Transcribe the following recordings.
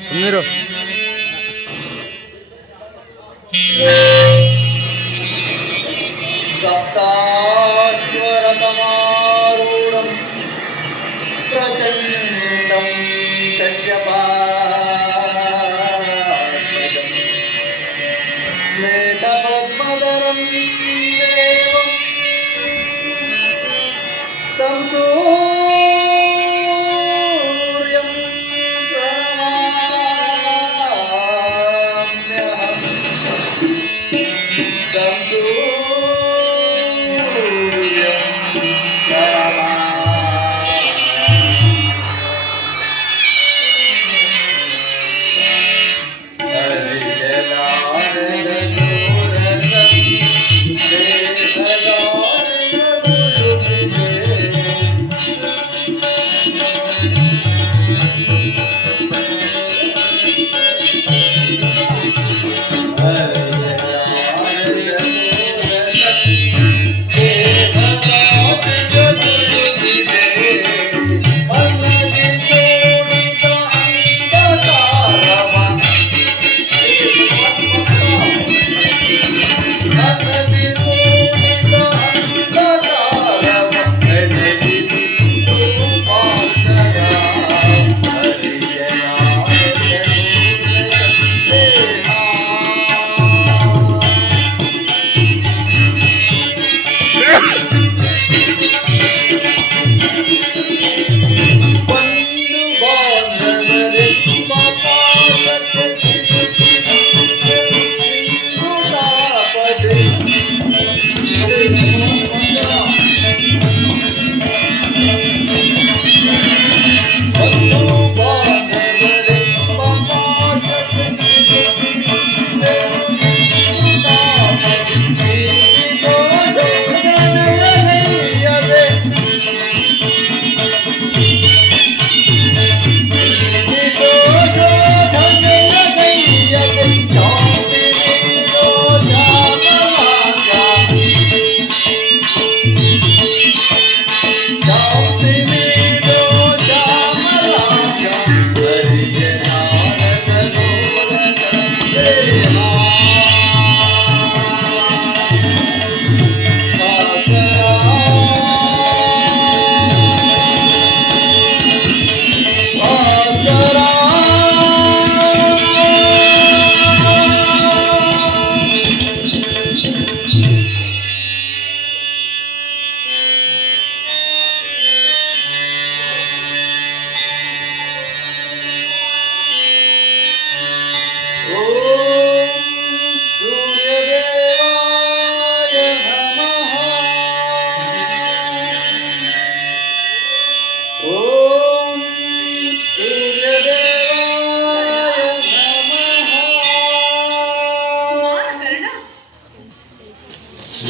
ಸುಮ್ಮನಿರು. ಸಪ್ತಾಶ್ವರತಮಾರೂಢಂ ಪ್ರಚಂಡಂ ಕಶ್ಯಪಾತ್ಮಜಂ ಶ್ವೇತಪದ್ಮಧರಂ ದೇವಂ तं सूर्यं प्रणमाम्यहं तं सूर्यं प्रणमाम्यहं हरिजनार्दनोरसं देवदारुणमुलुमिते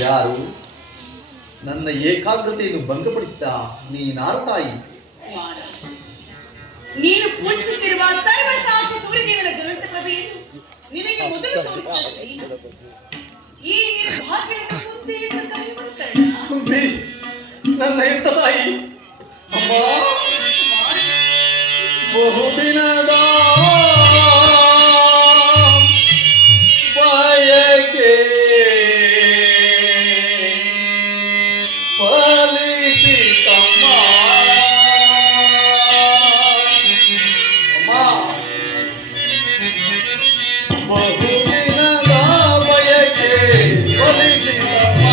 ಯಾರು ನನ್ನ ಏಕಾಗ್ರತೆಯನ್ನು ಭಂಗಪಡಿಸಿದ ನೀನಾರು ತಾಯಿ? ನೀನು ಪೂಜಿಸುತ್ತಿರುವ ಸರ್ವ ಸಾಕ್ಷಿ ಸೂರ್ಯದೇವನ ಜ್ವಲಂತ ಪ್ರಭೆಯನ್ನು ನಿನಗೆ ಮೊದಲು ತೋರಿಸಿದ ಈ ನಿರ್ಭಾಗ್ಯದ ಬುದ್ಧಿಯನ್ನು ಕರೆಯುವಂತಣ್ಣ. ನನ್ನ ಹೆತ್ತ ತಾಯಿ ಅಮ್ಮ, ಬಹುದಿನದ ಬಯಕೆ ಫಲಿಸಿತಮ್ಮ. ಅಮ್ಮ, ಬಹುದಿನದ ಬಯಕೆ ಫಲಿಸಿತಮ್ಮ.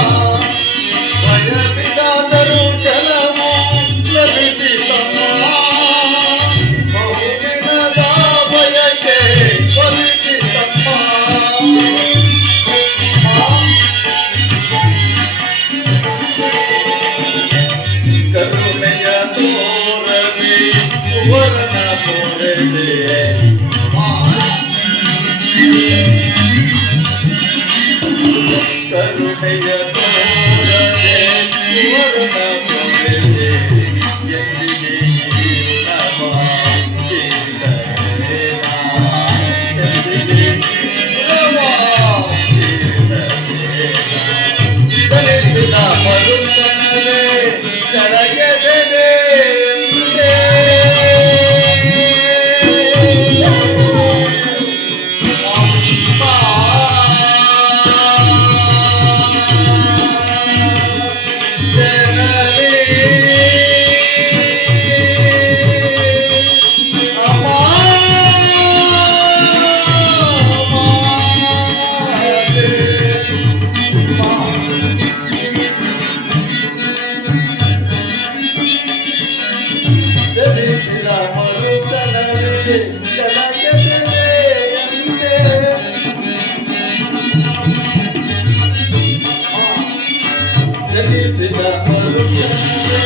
ಬಯಸಿದಾದರೂ ಜಲವು ಲಭಿಸಿತಮ್ಮ. ಬಹುದಿನದ ಬಯಕೆ ಫಲಿಸಿತಮ್ಮ. ಕರುಣೆಯ ತೋರದೆ ವರನ ತೋರದೆ ಕರುಣೆಯ ತೋರದೆ ವರನ ತೋರದೆ ಎಂದಿಗೆ ಋಣವ ತೀರಿಸಲೇನ. ಎಂದಿಗೆ ಋಣವ ತೀರಿಸಲೇನ. ತಲೆಸಿದ ಮರುಕ್ಷಣವೇ ಜನಿಸಿದ ಮರುಕ್ಷಣವೇ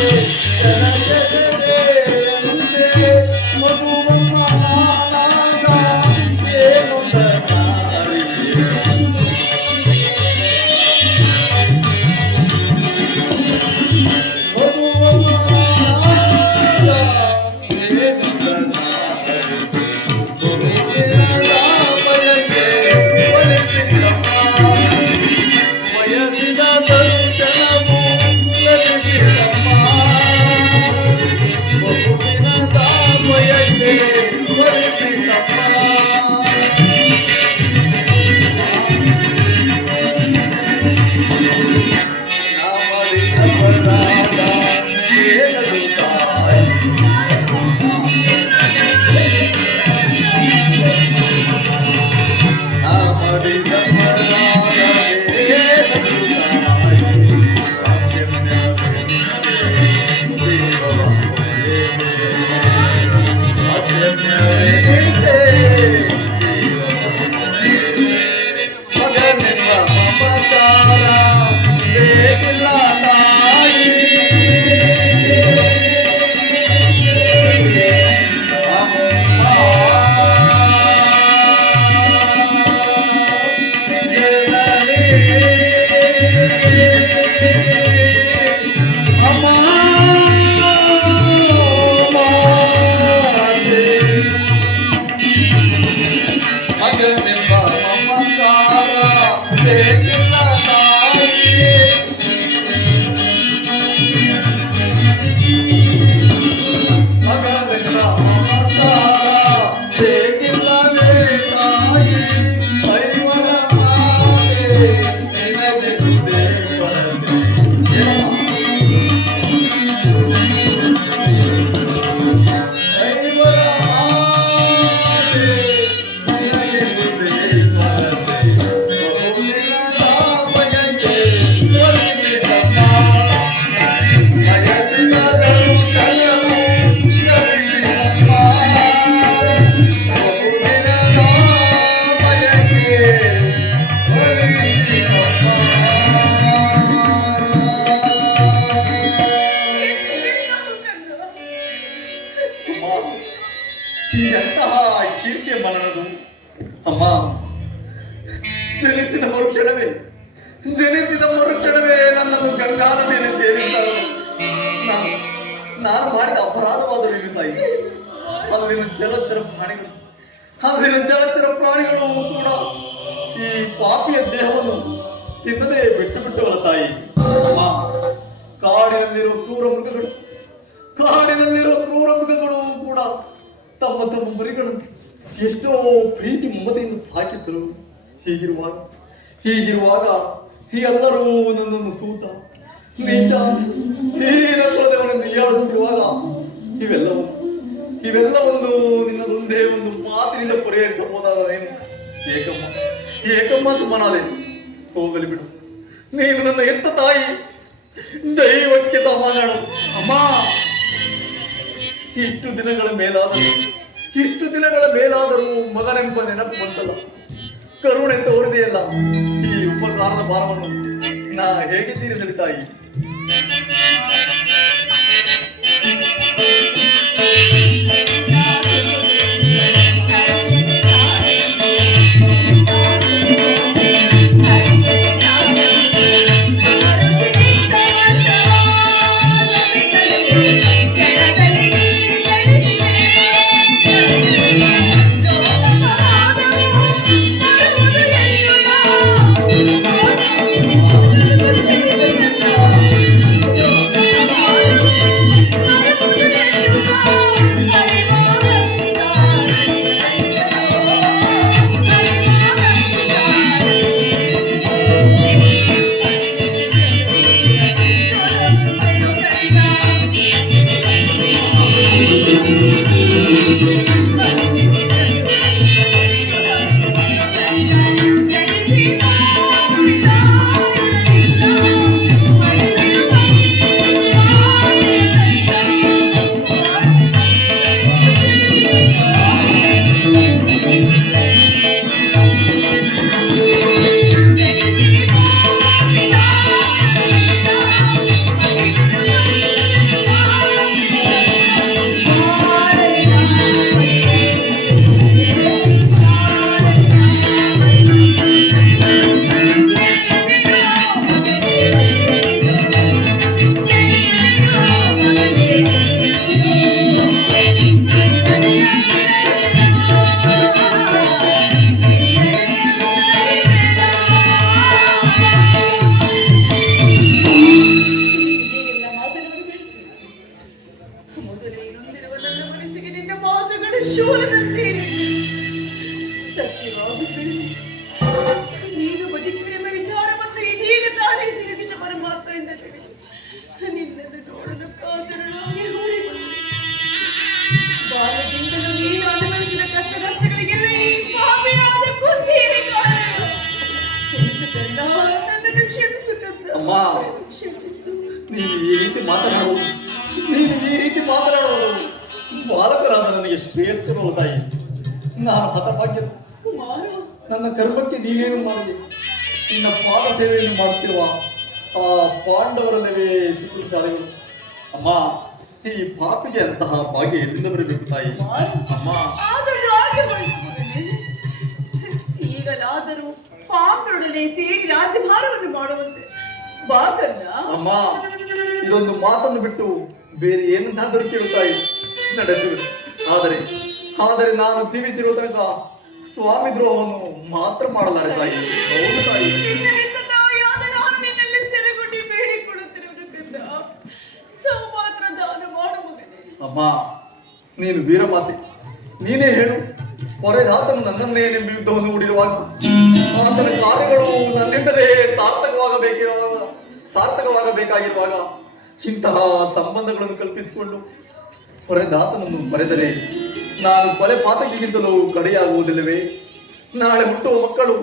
ಜನತೆಯಂತೆ ಮಗುವಮ್ಮ ನಾನಾಗ ಏನೊಂದ ನಾರಿಗೆ ಮಗುವಮ್ಮ ನಾನಾಗ ಏನೊಂದ ನಾರಿಗೆ ಗುರುವಿನ ರಾಮನಿಗೆ ಒಲಿಸಿದಮ್ಮ ವಯಸ್ಸಿನ ದರ್ಶನವು ಲಭಿಸಿದಮ್ಮ ಮಗುವಿನ ದಾಮಯಕ್ಕೆ ಒಲಿಸಿದಮ್ಮ ನಾ ಮಾಡಿದ ಅಪರಾಧ ಏನದು ತಾಯಿ ನಾ ಮಾಡಿದ ಅಪರಾಧ ಏನದು ತಾಯಿ ಅಕ್ಷಮ್ಯವೆನಿಸೆ ಜೀವವಾಗುತ್ತೇನೆ ಅಕ್ಷಮ್ಯವೆನಿಸೆ ಜೀವವಾಗುತ್ತೇನೆ ಮಗನೆಂಬ ಮಮಕಾರ ಬೇಕಿಲ್ಲ ತಾಯಿ ಮಗನೆಂಬ ಮಮಕಾರ ಬೇಕಿಲ್ಲ ತಾಯಿ ಮಗನೆಂಬ ಮಮಕಾರ ಬೇಕಿಲ್ಲವೇ ತಾಯಿ ಐವರ ಆನೆ ನಿನಗೆಂದೇ ಬರದೆ ಐವರ ಆನೆ ನಿನಗೆಂದೇ ಬರದೆ ಬಹುದಿನ ದಾಮಯಕ್ಕೆ ಒಲಿಸಿದಮ್ಮ ವಯಸ್ಸಿನ ದರ್ಶನವು ಲಭಿಸಿದಮ್ಮ ಬಹುದಿನ ದಾಮಯಕ್ಕೆ ಒಲಿಸಿದಮ್ಮ ಎಂತಹ ಕೀರ್ತಿಯ ಮನನದು ಅಮ್ಮ ಜನಿಸಿದ ಮರುಕ್ಷಣವೇ ನನ್ನನ್ನು ಗಂಗಾ ನದಿಯಲ್ಲಿ ತೇಲಿದ್ದಾಳು ನಾನು ಮಾಡಿದ ಅಪರಾಧವಾದರೂ ಏನು ತಾಯಿ ಅಲ್ಲಿನ ಜಲಚರ ಪ್ರಾಣಿಗಳು ಕೂಡ ಈ ಪಾಪಿಯ ದೇಹವನ್ನು ತಿನ್ನದೇ ಬಿಟ್ಟುವಲ್ಲ ತಾಯಿ ಅಮ್ಮ ಕಾಡಿನಲ್ಲಿರುವ ಕ್ರೂರ ಮೃಗಗಳು ಕೂಡ ತಮ್ಮ ಮರಿಗಳನ್ನು ಎಷ್ಟೋ ಪ್ರೀತಿ ಮಮತೆಯಿಂದ ಸಾಕಿಸಲು ಹೀಗಿರುವಾಗ ಈ ಎಲ್ಲರೂ ನನ್ನನ್ನು ಸೂತ ನೀಚ ಹೀನಪ್ರದವನೆಂದು ಹೀಯಾಡುತ್ತಿರುವಾಗ ಇವೆಲ್ಲವನ್ನು ನಿನ್ನದೊಂದೇ ಒಂದು ಮಾತಿನಿಂದ ಪರಿಹರಿಸಬಹುದಾದವೇನು? ಏಕಮ್ಮ ಸುಮ್ಮನಾದೆ. ಹೋಗಲಿ ಬಿಡು, ನೀನು ನನ್ನ ಎತ್ತ ತಾಯಿ, ದೈವಕ್ಕೆ ಸಮಾನಳು. ಅಮ್ಮ, ಇಷ್ಟು ದಿನಗಳ ಮೇಲಾದರೂ ಮಗನೆಂಬ ನೆನಪು ಬಂತಲ್ಲ, ಕರುಣೆ ತೋರಿದೆಯಲ್ಲ, ಈ ಉಪಕಾರದ ಭಾರವನ್ನು ನಾ ಹೇಗೆ ತೀರಿಸಲಿ ತಾಯಿ? ಕ್ಷಮಿಸು. ನೀನು ಈ ರೀತಿ ಮಾತನಾಡುವುದು ಬಾಲಕರಾದ ನನಗೆ ಶ್ರೇಯಸ್ಕರವಲ್ಲ ತಾಯಿ. ನಾನು ಹತಭಾಗ್ಯ. ಕುಮಾರ, ನನ್ನ ಕರ್ಮಕ್ಕೆ ನೀನೇನು ಮಾಡಿದೆ? ನಿನ್ನ ಪಾದ ಸೇವೆಯನ್ನು ಮಾಡುತ್ತಿರುವ ಆ ಪಾಂಡವರಲ್ಲವೇ ಸುಕೃತಶಾಲಿಗಳು. ಅಮ್ಮ, ಈ ಪಾಪಿಗೆ ಅಂತಹ ಭಾಗ್ಯ ಎಲ್ಲಿಂದ ಬರಬೇಕು ತಾಯಿ? ಅಮ್ಮ, ಆದರೂ ಹಾಗೆ ಹೋಯಿತು ಮಗನೇ. ಈಗಲಾದರೂ ಪಾಂಡವರೊಡನೆ ಸೇರಿ ರಾಜ್ಯಭಾರವನ್ನು ಮಾಡುವಂತೆ ಬಾಕಲ್ಲ. ಅಮ್ಮ, ಇದೊಂದು ಮಾತನ್ನು ಬಿಟ್ಟು ಬೇರೆ ಏನಂತಾದರೂ ಕೇಳುತ್ತಾಯಿ ನಡೆಸು. ಆದರೆ ನಾನು ಜೀವಿಸಿರುವ ತನಕ ಸ್ವಾಮಿ ದ್ರೋಹವನ್ನು ಮಾತ್ರ ಮಾಡಲಾರೆ ತಾಯಿ. ಹೌದು ತಾಯಿ. ನಿನ್ನಿಂದ ತಾಯಿಯಾದ ನಾನು ನಿನ್ನಲ್ಲಿ ಸೆರೆಗೊಂಡು ಬೇಡಿಕೊಳ್ಳುತ್ತಿರುವುದಕ್ಕಿಂತ ಸೌಮಾತ್ರ ದಾನ ಮಾಡು ಮಗನೇ. ಅಮ್ಮ, ನೀನು ವೀರಮಾತೆ. ನೀನೇ ಹೇಳು, ಪೊರೆದಾತನು ನನ್ನನ್ನೇ ನಂಬಿ ಯುದ್ಧವನ್ನು ಹೂಡಿರುವಾಗ ಆತನ ಕಾರ್ಯಗಳು ನನ್ನಿಂದಲೇ ಸಾರ್ಥಕವಾಗಬೇಕಾಗಿರುವಾಗ ಇಂತಹ ಸಂಬಂಧಗಳನ್ನು ಕಲ್ಪಿಸಿಕೊಂಡು ಪೊರೆದಾತನನ್ನು ಬರೆದರೆ ನಾನು ಕೊಲೆ ಪಾತಕಿಗಿಂತಲೂ ಕಡೆಯಾಗುವುದಿಲ್ಲವೇ? ನಾಳೆ ಹುಟ್ಟುವ ಮಕ್ಕಳು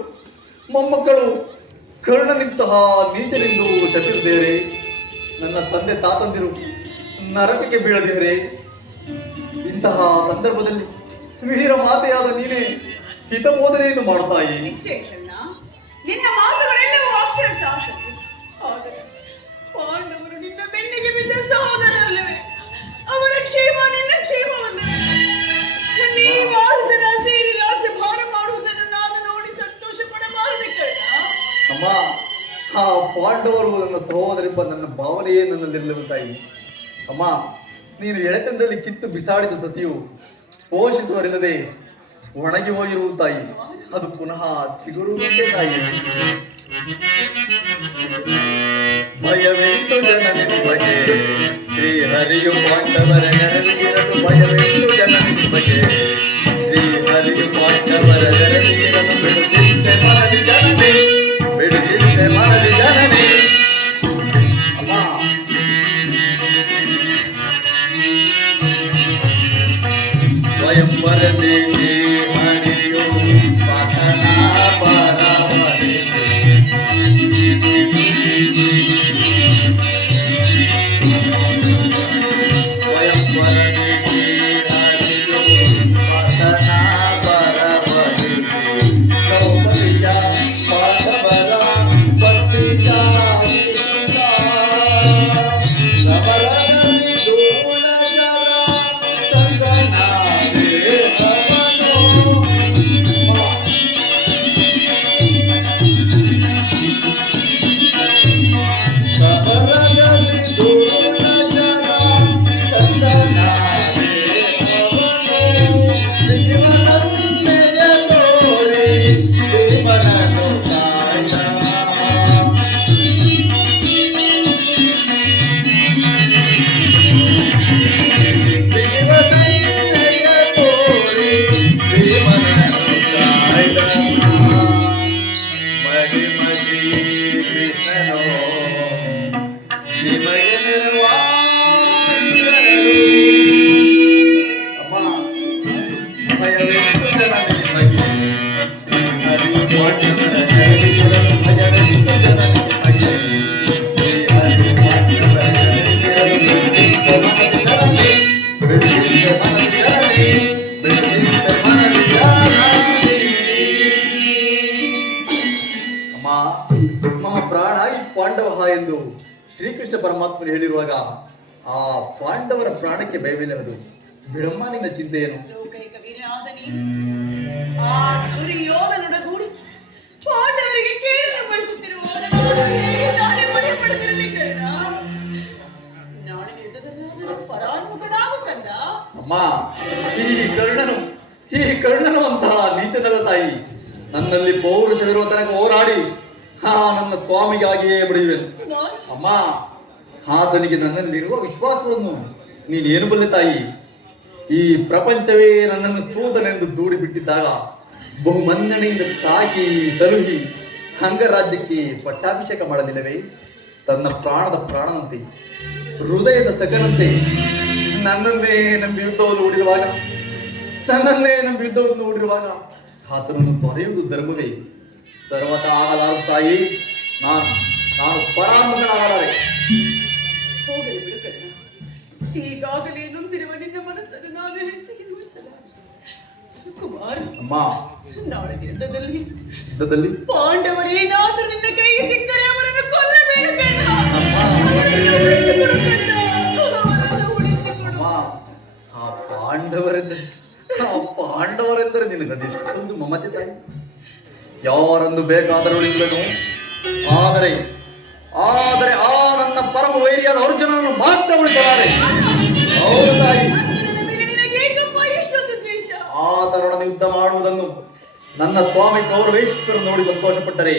ಮೊಮ್ಮಕ್ಕಳು ಕರ್ಣನಿಂತಹ ನೀಚನೆಂದು ಶಪಿಸದೇರೆ, ನನ್ನ ತಂದೆ ತಾತಂದಿರು ನರಕಕ್ಕೆ ಬೀಳದೇರೆ. ಇಂತಹ ಸಂದರ್ಭದಲ್ಲಿ ವೀರ ಮಾತೆಯಾದ ನೀನೇ ಹಿತಬೋಧನೆಯನ್ನು ಮಾಡುತ್ತಾಯಿ. ನಿಶ್ಚಯ ಕಣ್ಣ, ನಿನ್ನ ಮಾತುಗಳೆಲ್ಲವೂ ಅಕ್ಷರ ಶಾಸನ. ಆದರೆ ಪಾಂಡವರು ನಿನ್ನ ಬೆನ್ನಿಗೆ ಬಿದ್ದ ಸಹೋದರರಲ್ಲವೇ? ಅವರ ಕ್ಷೇಮ ನಿನ್ನ ಕ್ಷೇಮವಲ್ಲವೇ? ನೀವಾರು ಜನ ಸೇರಿ ರಾಜ್ಯಭಾರ ಮಾಡುವುದನ್ನು ನಾನು ನೋಡಿ ಸಂತೋಷ ಪಡಬಾರದೆ ಕಣ್ಣ. ಅಮ್ಮ, ಆ ಪಾಂಡವರು ನನ್ನ ಸಹೋದರೆಂಬ ನನ್ನ ಭಾವನೆಯೇ ನನ್ನಲ್ಲಿರಲಿಲ್ಲ ತಾಯಿ. ಅಮ್ಮ, ನೀನು ಎಳೆತನದಲ್ಲಿ ಕಿತ್ತು ಬಿಸಾಡಿದ ಸಸಿಯು ಪೋಷಿಸುವರಿಲ್ಲದೆ ಒಣಗಿ ಹೋಗಿರುವುದು ತಾಯಿ. ಅದು ಪುನಃ ಚಿಗುರುವುದೇ ತಾಯಿ. ಭಯವೆಂತು ಜನನಿ ಬಗೆ ಶ್ರೀಹರಿಯು ಪಾಂಡವರ ನೆರವಿಗಿರಲು. ಭಯವೆಂತು ಜನನಿ ಬಗೆ ಶ್ರೀಹರಿಯು ಪಾಂಡವರ ನೆರವಿಗಿರಲು. ಬಿಡುಚಿಂತೆ ಮನದಿ ಜನನಿ, ಬಿಡುಚಿಂತೆ ಮನದಿ ಜನನಿ. ಅಮ್ಮ, ಸ್ವಯಂ ಪರದೇಶಿ ಹರಿಯು ಪತನ ಪರವರಿಸಿ. ಸ್ವಯಂ ಪರದೇಶಿ ಹರಿಯು ಪತನ ಪರವರಿಸಿ. ದ್ರೌಪದಿಯ ಪಾಂಡವರ ಪತಿಯ ಸಮರದಲ್ಲಿ ಧೂಳಜರ ಸಂಗನಾದೆ ಅವನು. ಸಮರದಲ್ಲಿ ಧೂಳಜರ ಸಂಗನಾದೆ ಅವನು. ಜೀವನನ್ನೆಯ ತೋರಿ ದೇವರನ್ನು ಕಾಯ್ದ. ಶಿವಸಂಜಯ ತೋರಿ ಭೀಮನನ್ನು ಕಾಯ್ದ. ಮಹಿಮ ಶ್ರೀ ಕೃಷ್ಣನೋ ನಿಮಗೆ ನೆರವಾಗಿರಲು. ಅಮ್ಮ, ಭಯವೆಂತು ಜನನಿ ನಿಮಗೆ ಶ್ರೀಹರಿ ಪಾಂಡವರ ನೆರವಿಗಿರಲು. ಭಯವೆಂತು ಜನನಿ ನಿಮಗೆ ಶ್ರೀಹರಿ ಪಾಂಡವರ ನೆರವಿಗಿರಲು. ಬಿಡುಚಿಂತೆ ಮನದಿ ಜನನಿ, ಬಿಡುಚಿಂತೆ ಮನದಿ ಜನನಿ, ಬಿಡುಚಿಂತೆ ಮನದಿ ಜನನಿ. ಅಮ್ಮ, ಮಹಾಪ್ರಾಣ ಈ ಪಾಂಡವ ಎಂದು ಶ್ರೀಕೃಷ್ಣ ಪರಮಾತ್ಮನು ಹೇಳಿರುವಾಗ ಆ ಪಾಂಡವರ ಪ್ರಾಣಕ್ಕೆ ಭಯವಿಲ್ಲದು. ಬಿಡಮ್ಮ ನಿನ್ನ ಚಿಂತೆಯನ್ನು. ಲೋಕೈಕ ವೀರನಾದ ನೀನು ಆ ದುರ್ಯೋಧನೊಡಗೂಡಿ ಪಾಂಡವರಿಗೆ ಕೇಳನ್ನು ಬಯಸುತ್ತಿರುವಾಗ ನಾನೇ ಭಯ ಪಡೆದಿರಲಿ ಕಣ್ಣ. ನಾಳೆ ಯುದ್ಧದಲ್ಲಾದರೂ ಪರಾನ್ಮುಖನಾಗು ಕಂದ. ಅಮ್ಮ, ಈ ಕರ್ಣನು ಅಂತಹ ನೀಚನಲ್ಲ ತಾಯಿ. ನನ್ನಲ್ಲಿ ಪೌರುಷವಿರುವ ತನಕ ಹೋರಾಡಿ ನನ್ನ ಸ್ವಾಮಿಗಾಗಿಯೇ ಬಡಿಯುವೆನು. ಅಮ್ಮ, ಆತನಿಗೆ ನನ್ನಲ್ಲಿರುವ ವಿಶ್ವಾಸವನ್ನು ನೀನೇನು ಬಲ್ಲೆ ತಾಯಿ? ಈ ಪ್ರಪಂಚವೇ ನನ್ನನ್ನು ಸೂತನೆಂದು ದೂಡಿ ಬಿಟ್ಟಿದ್ದಾಗ ಬಹುಮನ್ನಣೆಯಿಂದ ಸಾಕಿ ಸಲುಹಿ ಅಂಗರಾಜ್ಯಕ್ಕೆ ಪಟ್ಟಾಭಿಷೇಕ ಮಾಡಲಿಲ್ಲವೇ? ತನ್ನ ಪ್ರಾಣದ ಪ್ರಾಣನಂತೆ ಹೃದಯದ ಸಖನಂತೆ ನನ್ನನ್ನೇ ನಂಬಿ ಯುದ್ಧವನ್ನು ಹೂಡಿರುವಾಗ ಆತನನ್ನು ತೊರೆಯುವುದು ಧರ್ಮವೇ? ಸರ್ವತಾ ಆಗಲಾರ ತಾಯಿ. ನಾನು ನಾನು ಪರಾಮುಖನಾಗಲಾರೆ. ಹೋಗಲಿ ಬಿಡು ಕರ್ಣ. ಈಗಾಗಲೇ ನೊಂದಿರುವ ನಿನ್ನ ಮನಸ್ಸನ್ನು ನಾನು ಹೆಚ್ಚಿಗೆ ನೋಯಿಸಲಾರೆ. ಕುಮಾರ, ಅಮ್ಮ, ನಾಳೆ ಯುದ್ಧದಲ್ಲಿ ಪಾಂಡವರೇನಾದ್ರೂ ನಿನ್ನ ಕೈಗೆ ಸಿಕ್ಕರೆ ಅವರನ್ನು ಕೊಲ್ಲಬೇಡ ಕರ್ಣ. ಅಮ್ಮ, ಅವರನ್ನು ಉಳಿಸಿಕೊಡು ಕರ್ಣ. ಅವರನ್ನು ಉಳಿಸಿಕೊಡು. ಅಮ್ಮ, ಆ ಪಾಂಡವರೆಂದರೆ ನಿನಗೆ ಅದೆಷ್ಟೊಂದು ಮಮತೆ ತಾಯಿ. ಯಾರನ್ನು ಬೇಕಾದರೂ ಉಳಿಸುವೆನು, ಆದರೆ ಆದರೆ ಆ ನನ್ನ ಪರಮ ವೈರಿಯಾದ ಅರ್ಜುನನನ್ನು ಮಾತ್ರ ಉಳಿಸಲಾರೆ. ಹೌದು ತಾಯಿ. ನನ್ನ ಮೇಲೆ ನಿನಗೇಕಪ್ಪ ಎಷ್ಟೊಂದು ದ್ವೇಷ? ಆತನೊಡನೆ ಯುದ್ಧ ಮಾಡುವುದನ್ನು ನನ್ನ ಸ್ವಾಮಿ ಕೌರವೇಶ್ವರ ನೋಡಿ ಸಂತೋಷಪಟ್ಟರೆ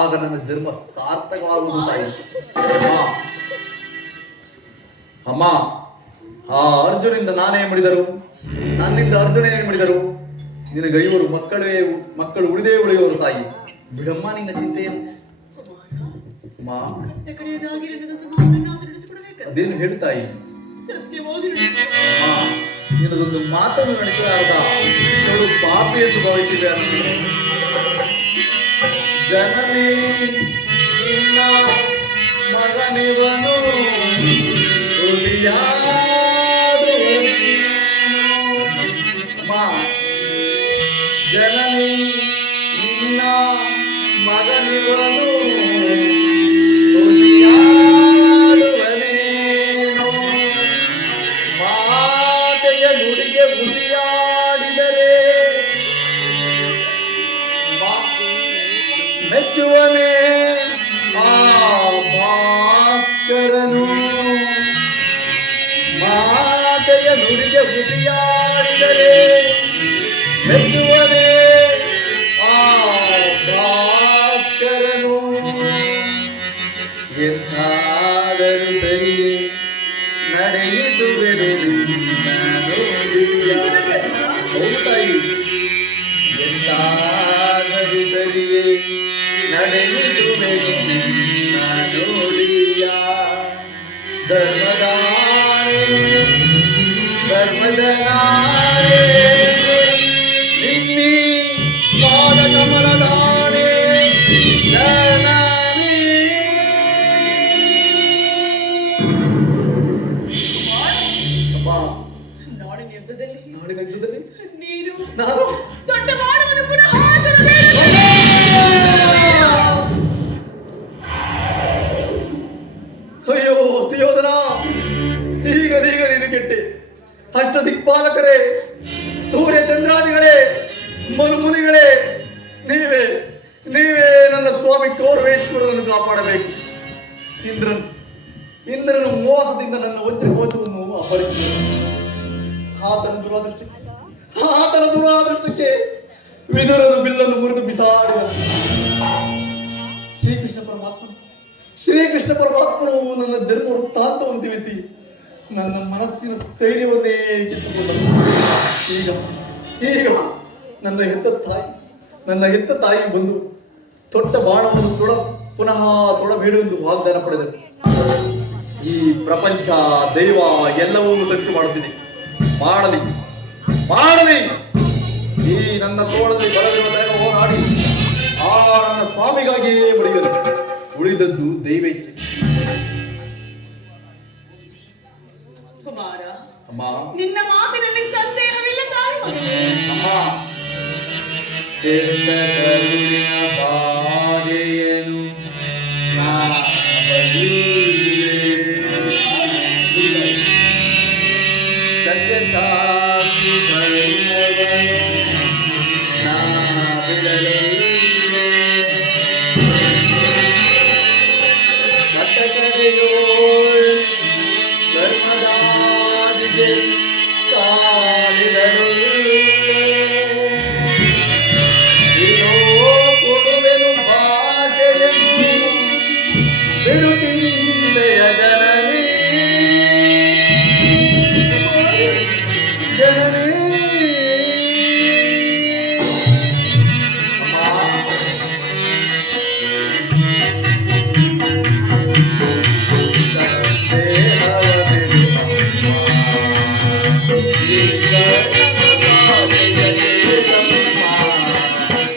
ಆಗ ನನ್ನ ಜನ್ಮ ಸಾರ್ಥಕವಾಗುವುದು ತಾಯಿ. ಅಮ್ಮ, ಆ ಅರ್ಜುನಿಂದ ನಾನೇ ಮಾಡಿದರು, ನನ್ನಿಂದ ಅರ್ಜುನೇ ಮಾಡಿದರು. ನಿನಗೈವರು ಮಕ್ಕಳು ಉಳಿದೇ ಉಳಿಯುವರು ತಾಯಿ. ಬಿಡಮ್ಮ ನಿನ್ನ ಚಿಂತೆಯನ್ನು. ಅಮ್ಮ, ಅದೇನು ಹೇಳು ತಾಯಿ. ಅಮ್ಮ, ನಿನ್ನದೊಂದು ಮಾತನ್ನು ನಡೆಸಲಾರದ ನೋಡು ಪಾಪಿ ಎಂದು ಭಾವಿಸಿದೆ. ಜನನೇ ನಿನ್ನ ಮಗನಿವನು ಜನನಿ ನಿನ್ನ ಮಗನಿವನು ತುಳಿಯಾಡುವನೇನು. ಮಾತೆಯ ನುಡಿಗೆ ಉಸಿಯಾಡಿದರೆ ಮೆಚ್ಚುವನೇ ಆ ಭಾಸ್ಕರನು. ಮಾತೆಯ ನುಡಿಗೆ ಉಸಿಯಾಡಿದರೆ ಮೆಚ್ಚುವನೇ ಆ ಭಾಸ್ಕರನು. ಎಂತಾದರೂ ಸರಿ ನಡೆಯಿಸುವೆನೆ ನಿನ್ನ ನುಡಿಯ. ಹೌದು ತಾಯಿ. ಎಂತಾದರೂ ಸರಿಯೇ ನಡೆಯಿಸುವೆನೆ ನಿನ್ನ ನುಡಿಯ. ಧರ್ಮದಾನೆ ಧರ್ಮದನಾನೆ ನಿನ್ನಿ ಪಾದ ಕಮಲದಾನೆ ಧರಣಾನೆ. ಅಮ್ಮ, ನಾಡಿನ ಯುದ್ಧದಲ್ಲಿ ನೀನು ನಾನು ದೊಡ್ಡ ಮಾಡುವನ್ನು ಪುನಃ ಅಯ್ಯೋ ಸುಯೋಧನ, ಈಗ ನೀನು ಕೆಟ್ಟೆ. ಅಷ್ಟ ದಿಕ್ಪಾಲಕರೇ, ಸೂರ್ಯ ಚಂದ್ರಾದಿಗಳೇ, ಮನುಮುನಿಗಳೇ, ನೀವೇ ನನ್ನ ಸ್ವಾಮಿ ಕೌರವೇಶ್ವರನನ್ನು ಕಾಪಾಡಬೇಕು. ಇಂದ್ರನು ಮೋಸದಿಂದ ನನ್ನ ವಜ್ರಕವಚವನ್ನು ಅಪಹರಿಸಿದನು. ಆತನ ದುರಾದೃಷ್ಟಕ್ಕೆ ವಿದುರನು ಬಿಲ್ಲನ್ನು ಮುರಿದು ಬಿಸಾಡಿದನು. ಶ್ರೀಕೃಷ್ಣ ಪರಮಾತ್ಮನು ನನ್ನ ಜನ್ಮ ವೃತ್ತಾಂತವನ್ನು ತಿಳಿಸಿ ನನ್ನ ಮನಸ್ಸಿನ ಸ್ಥೈರ್ಯವನ್ನೇ ಕಿತ್ತುಕೊಂಡನು. ಈಗ ನನ್ನ ಹೆತ್ತ ತಾಯಿ ಬಂದು ತೊಟ್ಟ ಬಾಣವನ್ನು ಪುನಃ ತೊಡಬೇಡುವೆಂದು ವಾಗ್ದಾನ ಪಡೆದರು. ಈ ಪ್ರಪಂಚ ದೈವ ಎಲ್ಲವೂ ಸಂಚು ಮಾಡುತ್ತಿದೆ. ಮಾಡಲಿ ಈ ನನ್ನ ತೋಳದಲ್ಲಿ ಬಲವಿರುವ ತನಕ ಹೋರಾಡಿ ಆ ನನ್ನ ಸ್ವಾಮಿಗಾಗಿಯೇ ಬಡಿದರು. ಉಳಿದದ್ದು ದೈವೇಚ್ಛೆ. ಕುಮಾರ, ಅಮ್ಮ, ನಿನ್ನ ಮಾತಿನಲ್ಲಿ ಸಂದೇಹವಿಲ್ಲ ತಾಯಿ ಮಗನೇ. ಅಮ್ಮ, ತೆತ್ತ ಕರುಳಿನ ಬಾಧೆಯನು ನಾ ಬಲ್ಲೆ. ಸತ್ಯ ಸಾಕ್ಷಿ ಧರ್ಮವನು ನಾ ಬಿಡಲೊಲ್ಲೆ. ಕಟಕಡೆಯೋಳ್ ಧರ್ಮದಾದಿಗೆ ಕಾಲಿಡಲೊಲ್ಲೆ. ಇರೋ ಕೊಡುವೆನು ಭಾಷೆಯನ್ನು ಬಿಡು ಚಿಂತೆಯ ಜನನಿ.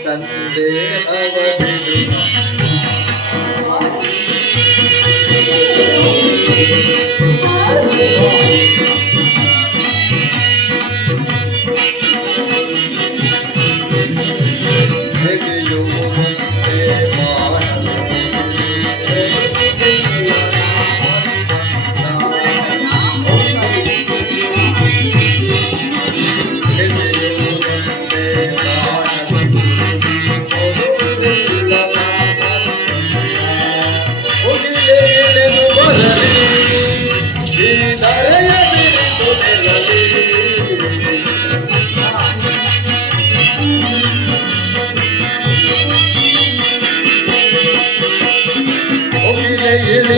ಸಂದೇಹವ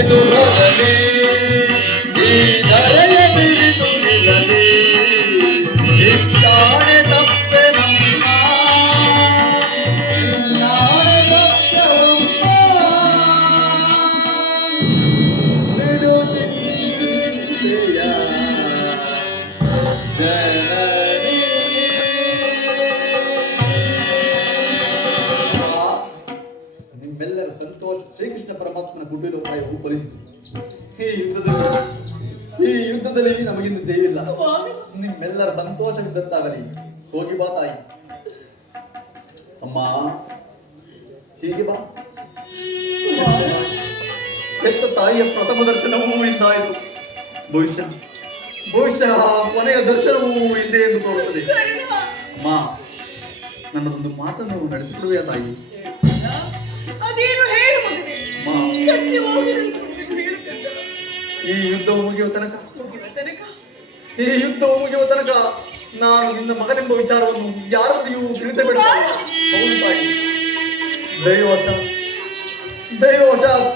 ಮುರಿದು ಬರಲಿ ಈ ಧರೆಯ ಬಿರಿದು ನಿಲ್ಲಲಿ ಇದ್ದಾಳೆ ತಪ್ಪೆ ನಮ್ಮ ಇನ್ನಾಳೆ ತಪ್ಪೆಯಮ್ಮ ಬಿಡು ಚಿಂತೆಯ ಜನನಿ ನಿಮ್ಮೆಲ್ಲರ ಸಂತೋಷ ಶ್ರೀಕೃಷ್ಣ ಪರಮಾತ್ಮನ ಗುಡ್ಡಿರೋ ಪ್ರಾಯವು ಫಲಿಸಿತು. ಈ ಯುದ್ಧದಲ್ಲಿ ನಮಗಿನ್ನು ಜಯವಿಲ್ಲ. ನಿಮ್ಮೆಲ್ಲರ ಸಂತೋಷವಿದ್ದಂತಾಗಲಿ. ಹೋಗಿ ಬಾ ತಾಯಿ. ಅಮ್ಮ ಹೀಗೆ ಬಾ. ಹೆತ್ತ ತಾಯಿಯ ಪ್ರಥಮ ದರ್ಶನವೂ ಇಂದಾಯಿತು. ಬಹುಶಃ ಕೊನೆಯ ದರ್ಶನವೂ ಹಿಂದೆ ಎಂದು ತೋರುತ್ತದೆ. ಅಮ್ಮ ನನ್ನದೊಂದು ಮಾತನ್ನು ನಡೆಸಿಕೊಡುವೆಯಾ ತಾಯಿ? ಅದೇನು ಹೇಳು ಮಗನೇ. ಸತ್ಯವಾಗಿ ನಡೆಸಿಕೊಡಬೇಕು ಹೇಳು ಕಂದ. ಈ ಯುದ್ಧವು ಮುಗಿಯುವ ತನಕ ಈ ಯುದ್ಧವು ಮುಗಿಯುವ ತನಕ ನಾನು ನಿನ್ನ ಮಗನೆಂಬ ವಿಚಾರವನ್ನು ಯಾರೊಂದಿಗೂ ತಿಳಿಸಬೇಡ. ಹೌದು ತಾಯಿ. ದೈವವಶಾತ್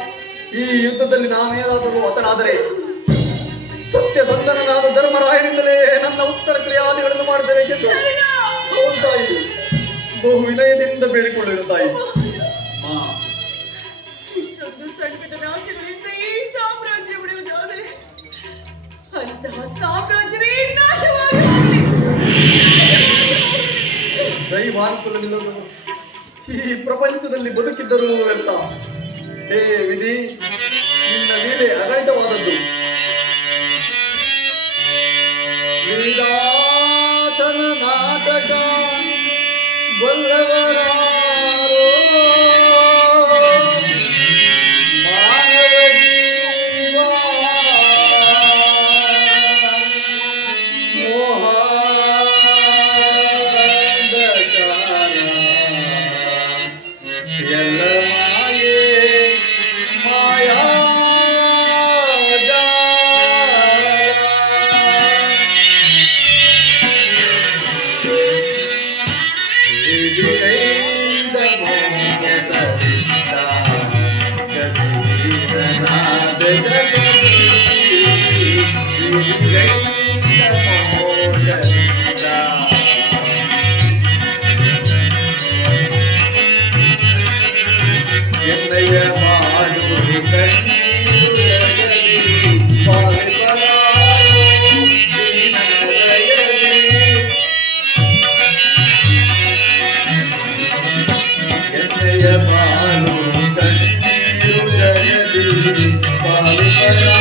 ಈ ಯುದ್ಧದಲ್ಲಿ ನಾನೇನಾದರೂ ಹತನಾದರೆ ಸತ್ಯಸಂಧನನಾದ ಧರ್ಮರಾಯನಿಂದಲೇ ನನ್ನ ಉತ್ತರ ಕ್ರಿಯಾದಿಗಳನ್ನು ಮಾಡಿಸಬೇಕೆಂದು ಹೌದು ತಾಯಿ ಬಹು ವಿನಯದಿಂದ ಬೇಡಿಕೊಳ್ಳಿರು ತಾಯಿ. ಇಷ್ಟೊಂದು ಸಂಕಟ ನಾಶಗಳಿಂದ ಈ ಸಾಮ್ರಾಜ್ಯ ಉಳಿಯುವುದಾದರೆ ಅಂತಹ ಸಾಮ್ರಾಜ್ಯವೇ ನಾಶವಾಗಿ ಹೋಗಲಿ. ದೈವಾನುಕೂಲವಿಲ್ಲದವರು ಈ ಪ್ರಪಂಚದಲ್ಲಿ ಬದುಕಿದ್ದರೂ ವ್ಯರ್ಥ. ಹೇ ವಿಧಿ, ನಿನ್ನ ಲೀಲೆ ಅಗಣಿತವಾದದ್ದು. ವಿರಾಟನ ನಾಟಕ ಗೊಲ್ಲವರಾರೋ ಮಾನವ ಜೀವ ಮೋಹಾಂಧಕಾರ ಎಲ್ಲ ಮಾಯೆ ಮಾಯಾ ಎನ್ನಯ್ಯ ಮಾಡು ಕಣ್ಣೀರು ಜಗಲಿ ಪಾಲಿಪಲಾರು ದೀನದಯಲಿ ಎನ್ನಯ್ಯ ಮಾಡು ಕಣ್ಣೀರು ಜಗಲಿ ಪಾಲಿಪಲಾರು